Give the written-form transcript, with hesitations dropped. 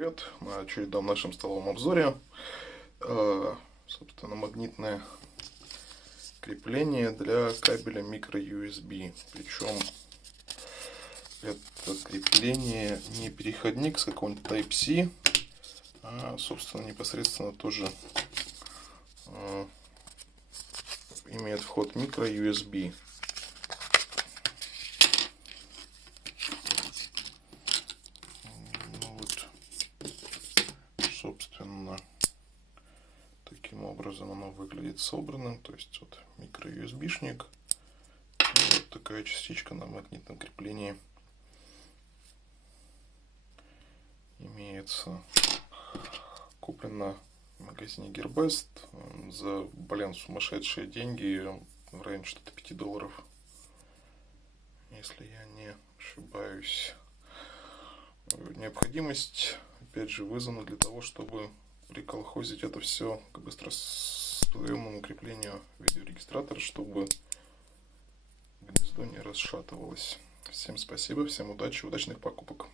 Привет! На очередном нашем столовом обзоре, собственно, магнитное крепление для кабеля micro-USB. Причем это крепление не переходник с какого-нибудь Type-C, а, собственно, непосредственно тоже имеет вход micro-USB. Собственно, таким образом оно выглядит собранным. То есть вот микро-USB-шник и вот такая частичка на магнитном креплении имеется. Куплено в магазине Gearbest за, сумасшедшие деньги, в районе что-то $5, если я не ошибаюсь. Необходимость, опять же, вызвана для того, чтобы приколхозить это все к быстросъемному креплению видеорегистратора, чтобы гнездо не расшатывалось. Всем спасибо, всем удачи, удачных покупок.